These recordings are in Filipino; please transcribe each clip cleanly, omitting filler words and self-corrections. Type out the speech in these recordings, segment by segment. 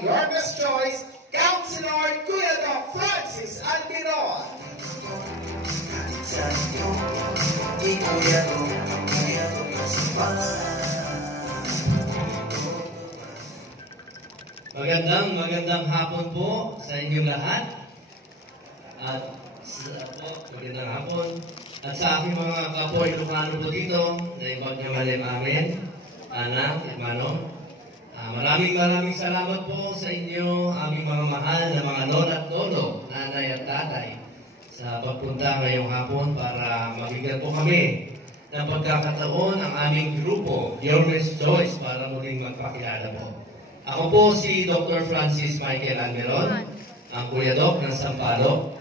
your Miss Choice, Councilor Kuya Doc Francis Almiron. Magandang hapon po sa inyong lahat. At magandang hapon. At sa aking mga kapwa Ilocano po dito, na ipagkamalim amin, anak, hermano. Maraming salamat po sa inyo, aming mga mahal na mga lola at lolo, nanay at tatay, sa pagpunta ngayong hapon para mabigyan po kami ng pagkakataon ang aming grupo, Your Miss Choice, para muling magpakilala po. Ako po si Dr. Francis Michael Almiron, ang Kuya Doc ng Sampaloc.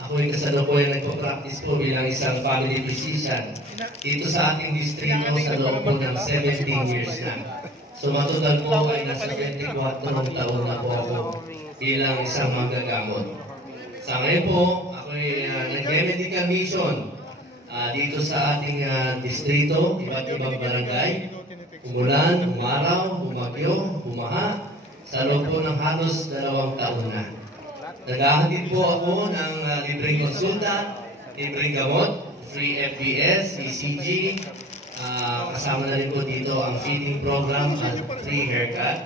Ako ay kasalukuyan nagpo-practice po bilang isang family physician dito sa ating distrito sa loob po ng 17 years na. So matotal po ay nasa 24 taon na po ako bilang isang manggagamot. Sa ngayon po, ako ay nag-medical mission dito sa ating distrito, iba't ibang barangay. Umulan, umaraw, bumagyo, bumaha, sa loob po ng halos 2 taon na. Naghahatid po ako ng libreng konsulta, libreng gamot, free FBS, ECG, kasama na rin po dito ang feeding program at free haircut.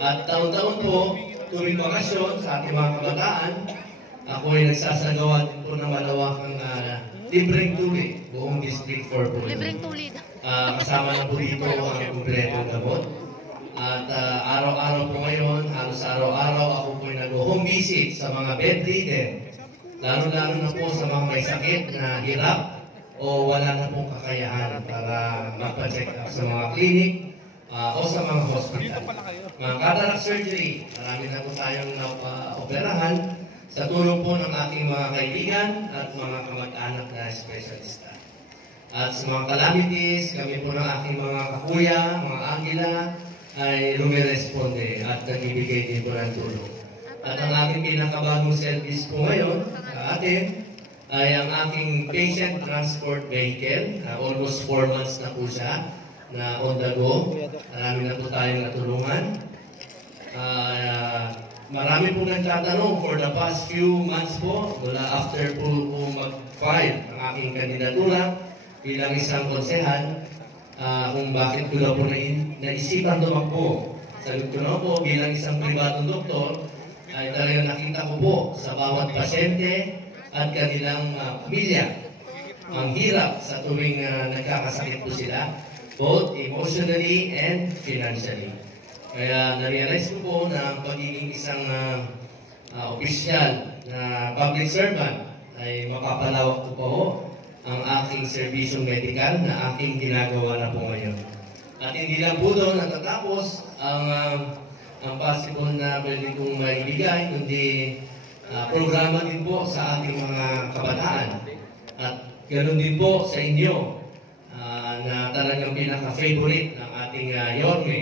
At taon-taon po, tuwing bakasyon sa ating mga kabataan, ako ay nagsasagawa din po ng malawakang libreng tulid, buong District 4 po. Libreng tulid. Kasama na po dito ang kumpletong gamot. At araw-araw po ngayon, halos araw-araw ako po ay nag-home visit sa mga bedridden. Lalo-lalo na po sa mga may sakit na hirap o wala na pong kakayahan para magpa-check up sa mga clinic o sa mga hospital. Mga cataract surgery, marami na po tayong operahan sa tulong po ng ating mga kaibigan at mga kamag-anak na espesyalista. At sa mga calamities, kami po ng aking mga kakuya, mga angela, ay lumiresponde at nagbibigay din po ng tulong. At ang aking pinakabagong service po ngayon sa atin ay ang aking patient transport vehicle. Almost 4 months na po siya na on the go. Marami na po tayong natulungan. Marami po nagtatanong for the past few months po, mula after po mag-file ang aking kandidatura bilang isang konsehan, kung bakit ko daw po naisipan tumakbo. Sagot ko na po bilang isang pribadong doktor, ay talagang nakita ko po sa bawat pasyente at kanilang pamilya ang hirap sa tuwing nagkakasakit po sila, both emotionally and financially. Kaya na-realize ko po na ang pagiging isang opisyal na public servant ay mapapalawak ko po ang aking serbisyong medikal na aking ginagawa na po ngayon. At hindi lang po doon natatapos ang possible na pwede kong maibigay, kundi programa din po sa ating mga kabataan. At ganoon din po sa inyo na talagang pinaka-favorite ng ating yorme,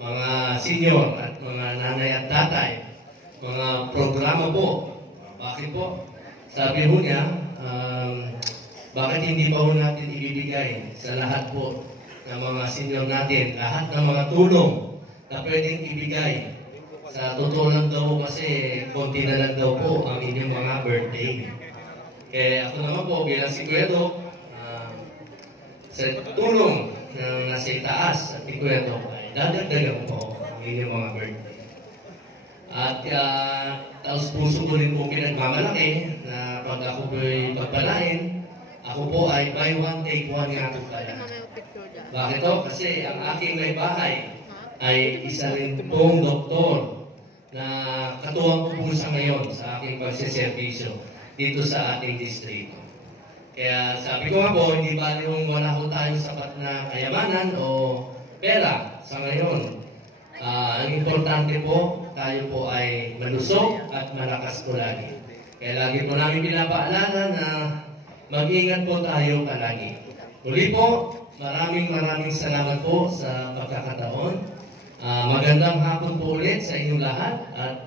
mga senior at mga nanay at tatay. Mga programa po. Bakit po? Sabi po niya, bakit hindi pa po natin ibibigay sa lahat po ng mga senior natin, lahat ng mga tulong na pwedeng ibigay. Sa totoo lang daw kasi, konti na lang daw po ang inyong mga birthday. Kaya ako naman po bilang si Kuya Doc, sa tulong na nasa itaas at ni Kuya Doc, ay dadagdagan po ang inyong mga birthday. At taos puso ko rin po pinagmamalaki na pag ako po'y pagpalain, ako po ay buy one, take one nga po kaya. Bakit to? Kasi ang aking may bahay ay isa rin pong doktor na katuwang ko po sa ngayon sa aking pagsiservisyo dito sa ating distrito. Kaya sabi ko nga po, hindi ba yung wala ko tayong sapat na kayamanan o pera sa ngayon. Ang importante po, tayo po ay malusog at malakas po lagi. Kaya lagi po namin pinapaalala na mag-ingat po tayo palagi. Muli po, maraming salamat po sa pagkakataon. Magandang hapon po ulit sa inyong lahat at